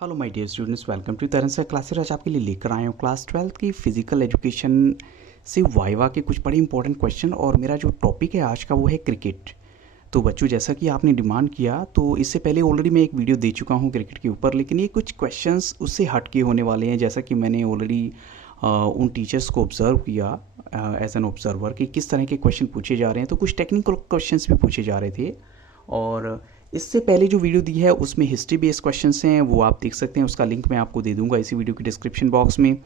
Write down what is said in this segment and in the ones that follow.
Hello my dear students, welcome to Taran sir classes. आज आपके लिए लेकर आए हूँ क्लास 12th की फिजिकल एजुकेशन से वाइवा के कुछ बड़े इंपॉर्टेंट क्वेश्चन। और मेरा जो टॉपिक है आज का वो है क्रिकेट। तो बच्चों, जैसा कि आपने डिमांड किया, तो इससे पहले ऑलरेडी मैं एक वीडियो दे चुका हूँ क्रिकेट के ऊपर, लेकिन ये कुछ क्वेश्चंस उससे हट के होने वाले हैं। जैसा कि मैंने ऑलरेडी उन टीचर्स को ऑब्ज़र्व किया एज एन ऑब्ज़र्वर कि किस तरह के क्वेश्चन पूछे जा रहे हैं, तो कुछ टेक्निकल क्वेश्चंस भी पूछे जा रहे थे। और इससे पहले जो वीडियो दी है उसमें हिस्ट्री बेस्ड क्वेश्चंस हैं, वो आप देख सकते हैं। उसका लिंक मैं आपको दे दूंगा इसी वीडियो की डिस्क्रिप्शन बॉक्स में।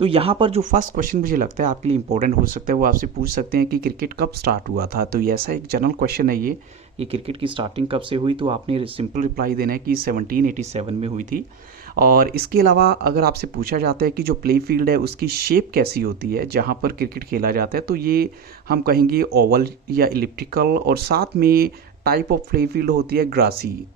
तो यहाँ पर जो फर्स्ट क्वेश्चन मुझे लगता है आपके लिए इंपॉर्टेंट हो सकता है, वो आपसे पूछ सकते हैं कि क्रिकेट कब स्टार्ट हुआ था। तो ये ऐसा एक जनरल क्वेश्चन है ये कि क्रिकेट की स्टार्टिंग कब से हुई, तो आपने सिंपल रिप्लाई देना है कि 1787 में हुई थी। और इसके अलावा अगर आपसे पूछा जाता है कि जो प्ले फील्ड है उसकी शेप कैसी होती है जहाँ पर क्रिकेट खेला जाता है, तो ये हम कहेंगे ओवल या इलिप्टिकल, और साथ में टाइप ऑफ प्ले फील्ड होती है ग्रासी।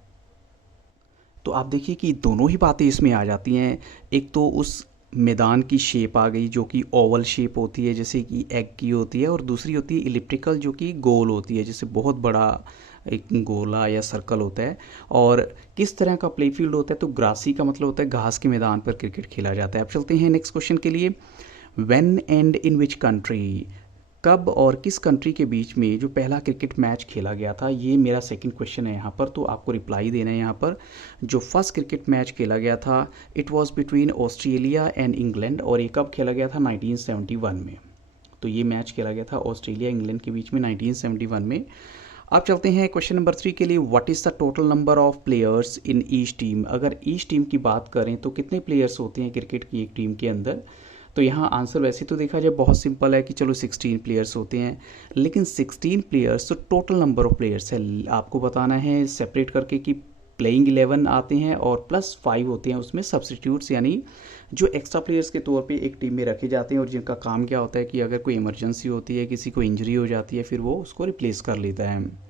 तो आप देखिए कि दोनों ही बातें इसमें आ जाती हैं। एक तो उस मैदान की शेप आ गई जो कि ओवल शेप होती है जैसे कि एग की होती है, और दूसरी होती है इलिप्टिकल जो कि गोल होती है, जैसे बहुत बड़ा एक गोला या सर्कल होता है। और किस तरह का प्ले फील्ड होता है, तो ग्रासी का मतलब होता है घास के मैदान पर क्रिकेट खेला जाता है। अब चलते हैं नेक्स्ट क्वेश्चन के लिए। When and in which country, कब और किस कंट्री के बीच में जो पहला क्रिकेट मैच खेला गया था, ये मेरा सेकंड क्वेश्चन है यहाँ पर। तो आपको रिप्लाई देना है यहाँ पर। जो फर्स्ट क्रिकेट मैच खेला गया था it was between Australia and England, और ये कब खेला गया था 1971 में। तो ये मैच खेला गया था ऑस्ट्रेलिया इंग्लैंड के बीच में 1971 में। अब चलते हैं क्वेश्चन नंबर 3 के लिए। What is the total number of players in each team. अगर ईच टीम की बात करें तो कितने प्लेयर्स होते हैं क्रिकेट की एक टीम के अंदर। तो यहाँ आंसर वैसे तो देखा जाए बहुत सिंपल है कि चलो 16 प्लेयर्स होते हैं, लेकिन 16 प्लेयर्स तो टोटल नंबर ऑफ प्लेयर्स है। आपको बताना है सेपरेट करके कि प्लेइंग 11 आते हैं और प्लस 5 होते हैं उसमें सब्सटीट्यूट्स, यानी जो एक्स्ट्रा प्लेयर्स के तौर पे एक टीम में रखे जाते हैं और जिनका काम क्या होता है कि अगर कोई इमरजेंसी होती है, किसी को इंजरी हो जाती है, फिर वो उसको रिप्लेस कर लेता है।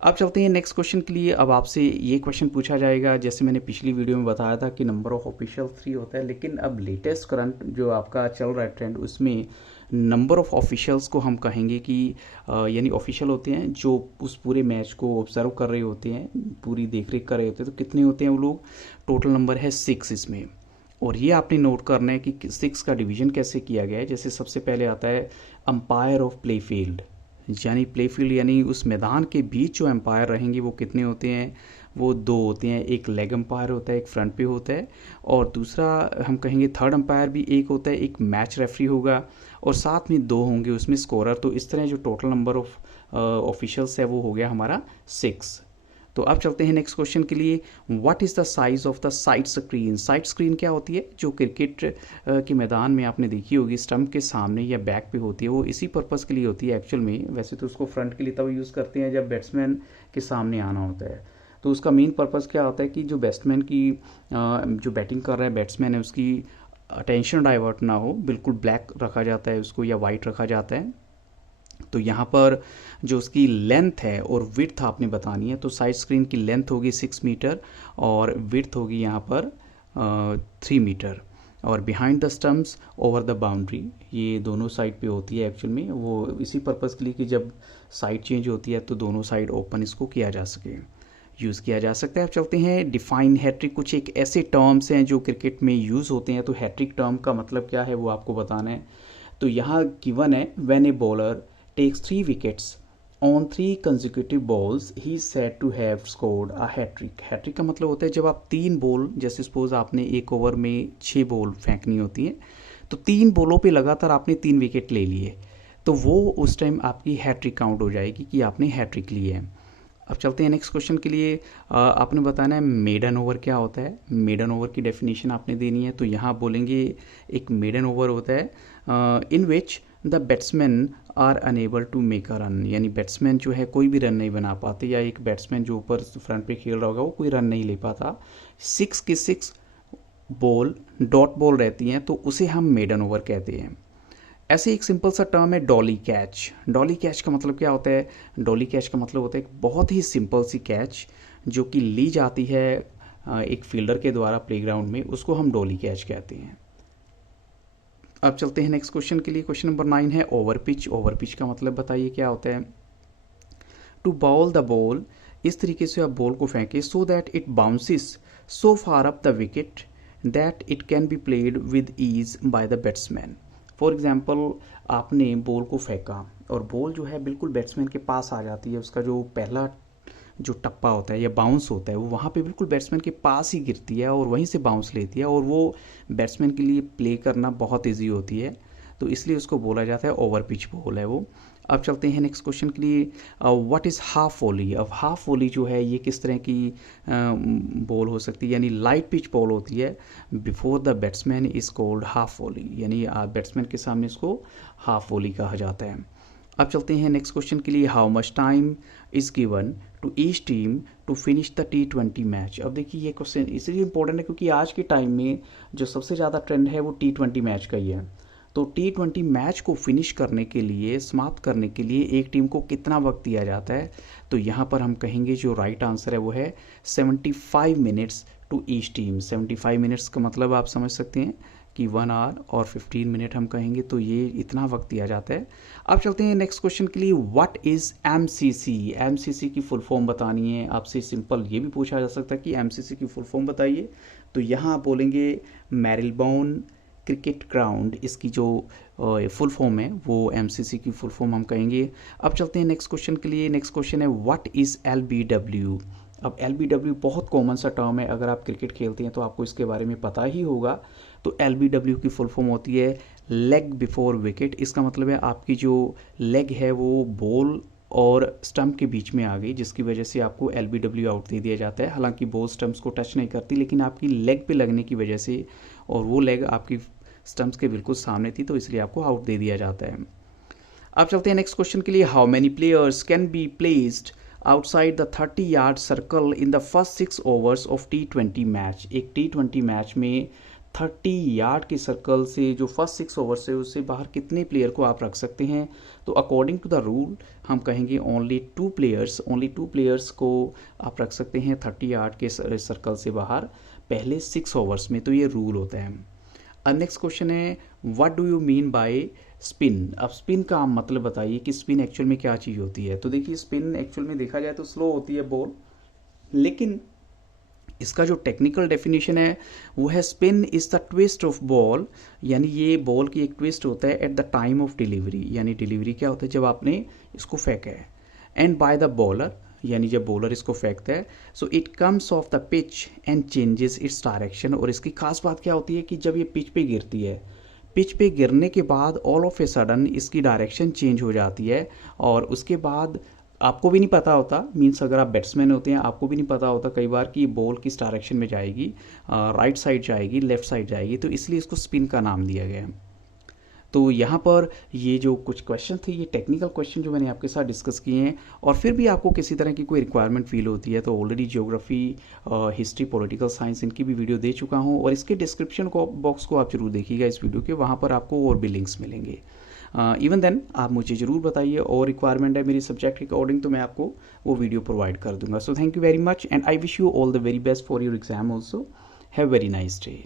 अब चलते हैं नेक्स्ट क्वेश्चन के लिए। अब आपसे ये क्वेश्चन पूछा जाएगा, जैसे मैंने पिछली वीडियो में बताया था कि नंबर ऑफ ऑफिशियल 3 होता है, लेकिन अब लेटेस्ट करंट जो आपका चल रहा है ट्रेंड, उसमें नंबर ऑफ ऑफिशियल्स को हम कहेंगे कि यानी ऑफिशियल होते हैं जो उस पूरे मैच को ऑब्जर्व कर रहे होते हैं, पूरी देखरेख कर रहे होते हैं। तो कितने होते हैं वो लोग, टोटल नंबर है 6 इसमें। और ये आपने नोट करना है कि 6 का डिवीजन कैसे किया गया है। जैसे सबसे पहले आता है अंपायर ऑफ प्ले फील्ड, यानी प्ले फील्ड यानी उस मैदान के बीच जो एम्पायर रहेंगे वो कितने होते हैं, वो 2 होते हैं। एक लेग एम्पायर होता है, एक फ्रंट पे होता है, और दूसरा हम कहेंगे थर्ड एम्पायर भी एक होता है, एक मैच रेफरी होगा, और साथ में 2 होंगे उसमें स्कोरर। तो इस तरह जो टोटल नंबर ऑफ ऑफिशियल्स है वो हो गया हमारा 6। तो अब चलते हैं नेक्स्ट क्वेश्चन के लिए। What is the size of the side screen. Side screen क्या होती है, जो क्रिकेट के मैदान में आपने देखी होगी स्टंप के सामने या बैक पे होती है, वो इसी पर्पज़ के लिए होती है एक्चुअल में। वैसे तो उसको फ्रंट के लिए तब यूज़ करते हैं जब बैट्समैन के सामने आना होता है। तो उसका मेन पर्पज़ क्या होता है कि जो बैट्समैन की जो बैटिंग कर रहा है बैट्समैन है उसकी अटेंशन डाइवर्ट ना हो, बिल्कुल ब्लैक रखा जाता है उसको या वाइट रखा जाता है। तो यहाँ पर जो उसकी लेंथ है और विड्थ आपने बतानी है। तो साइड स्क्रीन की लेंथ होगी 6 मीटर और विड्थ होगी यहाँ पर 3 मीटर। और behind the stumps over the boundary, ये दोनों साइड पे होती है एक्चुअल में, वो इसी पर्पज़ के लिए कि जब साइड चेंज होती है तो दोनों साइड ओपन इसको किया जा सके, यूज़ किया जा सकता है। अब चलते हैं डिफाइन हैट्रिक। कुछ एक ऐसे टर्म्स हैं जो क्रिकेट में यूज़ होते हैं, तो हैट्रिक टर्म का मतलब क्या है वो आपको बताना है। तो यहाँ गिवन है, when a bowler takes 3 wickets on 3 consecutive balls he is said to have scored a hat-trick। Hat trick का मतलब होता है जब आप 3 बॉल, जैसे सपोज आपने एक ओवर में 6 बॉल फेंकनी होती हैं, तो 3 बॉलों पे लगातार आपने 3 विकेट ले लिए, तो वो उस टाइम आपकी हैट्रिक काउंट हो जाएगी कि आपने हैट्रिक ली है। अब चलते हैं नेक्स्ट क्वेश्चन के लिए। आपने बताना है मेडन ओवर क्या होता है। मेडन ओवर की डेफिनेशन आपने देनी है। तो यहाँ बोलेंगे एक मेडन ओवर होता है in which the batsman are unable to make a run, यानी बैट्समैन जो है कोई भी रन नहीं बना पाते, या एक बैट्समैन जो ऊपर फ्रंट पे खेल रहा होगा वो कोई रन नहीं ले पाता। 6 की 6 बॉल डॉट बॉल रहती हैं, तो उसे हम मेडन ओवर कहते हैं। ऐसे एक सिंपल सा टर्म है डॉली कैच। डॉली कैच का मतलब क्या होता है, डॉली कैच का मतलब होता है एक बहुत ही सिंपल सी कैच जो कि ली जाती है एक फील्डर के द्वारा प्लेग्राउंड में, उसको हम डॉली कैच कहते हैं। अब चलते हैं नेक्स्ट क्वेश्चन के लिए। क्वेश्चन नंबर 9 है ओवर पिच। ओवर पिच का मतलब बताइए क्या होता है। टू बाउल द बॉल, इस तरीके से आप बॉल को फेंके so that it bounces so far up the wicket that it can be played with ease by the batsman। For example आपने बॉल को फेंका और बॉल जो है बिल्कुल बैट्समैन के पास आ जाती है, उसका जो पहला जो टप्पा होता है या बाउंस होता है वो वहाँ पे बिल्कुल बैट्समैन के पास ही गिरती है और वहीं से बाउंस लेती है, और वो बैट्समैन के लिए प्ले करना बहुत ईजी होती है, तो इसलिए उसको बोला जाता है ओवर पिच बॉल है वो। अब चलते हैं नेक्स्ट क्वेश्चन के लिए, व्हाट इज़ हाफ वॉली। अब हाफ वॉली जो है ये किस तरह की बॉल हो सकती है, यानी लाइट पिच बॉल होती है before the batsman is called half volley, यानी बैट्समैन के सामने इसको हाफ वॉली कहा जाता है। अब चलते हैं नेक्स्ट क्वेश्चन के लिए, how much time is given to each team to finish the T20 match. अब देखिए ये क्वेश्चन इसलिए इंपॉर्टेंट है क्योंकि आज के टाइम में जो सबसे ज़्यादा ट्रेंड है वो T20 मैच का ही है। तो T20 मैच को फिनिश करने के लिए, समाप्त करने के लिए एक टीम को कितना वक्त दिया जाता है, तो यहाँ पर हम कहेंगे जो राइट आंसर है वो है 75 minutes to each team. 75 minutes का मतलब आप समझ सकते हैं कि 1 आवर और 15 मिनट हम कहेंगे, तो ये इतना वक्त दिया जाता है। अब चलते हैं नेक्स्ट क्वेश्चन के लिए, व्हाट इज़ MCC। MCC की फुल फॉर्म बतानी है आपसे, सिंपल ये भी पूछा जा सकता है कि MCC की फुल फॉर्म बताइए, तो यहाँ आप बोलेंगे मैरिलबोन क्रिकेट ग्राउंड, इसकी जो फुल फॉर्म है वो MCC की फुल फॉर्म हम कहेंगे। अब चलते हैं नेक्स्ट क्वेश्चन के लिए, नेक्स्ट क्वेश्चन है व्हाट इज़ LBW। अब LBW बहुत कॉमन सा टर्म है, अगर आप क्रिकेट खेलते हैं तो आपको इसके बारे में पता ही होगा। तो LBW की फुल फॉर्म होती है लेग बिफोर विकेट। इसका मतलब है आपकी जो लेग है वो बॉल और स्टंप के बीच में आ गई, जिसकी वजह से आपको LBW आउट दे दिया जाता है। हालांकि बॉल स्टंप्स को टच नहीं करती, लेकिन आपकी लेग पे लगने की वजह से, और वो लेग आपकी स्टंप्स के बिल्कुल सामने थी, तो इसलिए आपको आउट दे दिया जाता है। अब चलते हैं नेक्स्ट क्वेश्चन के लिए, how many players can be placed outside the 30 yard circle in the first 6 overs of T20 match. एक T20 मैच में 30 यार्ड के सर्कल से जो फर्स्ट 6 ओवर्स है उससे बाहर कितने प्लेयर को आप रख सकते हैं, तो अकॉर्डिंग टू द रूल हम कहेंगे ओनली 2 प्लेयर्स को आप रख सकते हैं 30 यार्ड के सर्कल से बाहर पहले 6 ओवर्स में, तो ये रूल होता है। अब नेक्स्ट क्वेश्चन है, what do you mean by spin. अब स्पिन का आप मतलब बताइए कि स्पिन एक्चुअल में क्या चीज़ होती है। तो देखिए स्पिन एक्चुअल में देखा जाए तो स्लो होती है बॉल, लेकिन इसका जो टेक्निकल डेफिनेशन है वो है spin is the twist of ball, यानी ये बॉल की एक ट्विस्ट होता है at the time of delivery, यानी डिलीवरी क्या होता है जब आपने इसको फेंका है, एंड बाय द बॉलर, यानी जब बॉलर इसको फेंकता है, so it comes of the pitch and changes its direction. और इसकी खास बात क्या होती है कि जब ये पिच पे गिरती है, पिच पे गिरने के बाद ऑल ऑफ ए सडन इसकी डायरेक्शन चेंज हो जाती है, और उसके बाद आपको भी नहीं पता होता, मीन्स अगर आप बैट्समैन होते हैं आपको भी नहीं पता होता कई बार कि बॉल किस डायरेक्शन में जाएगी, राइट साइड जाएगी, लेफ्ट साइड जाएगी, तो इसलिए इसको स्पिन का नाम दिया गया है। तो यहाँ पर ये जो कुछ क्वेश्चन थे, ये टेक्निकल क्वेश्चन जो मैंने आपके साथ डिस्कस किए हैं, और फिर भी आपको किसी तरह की कोई रिक्वायरमेंट फील होती है तो already geography, history, political science, इनकी भी वीडियो दे चुका हूँ, और इसके डिस्क्रिप्शन बॉक्स को आप जरूर देखिएगा इस वीडियो के, वहाँ पर आपको और भी लिंक्स मिलेंगे। इवन देन आप मुझे ज़रूर बताइए, और रिक्वायरमेंट है मेरी सब्जेक्ट के अकॉर्डिंग तो मैं आपको वो वीडियो प्रोवाइड कर दूंगा। So thank you very much and I wish you all the very best for your exam also. Have very nice day.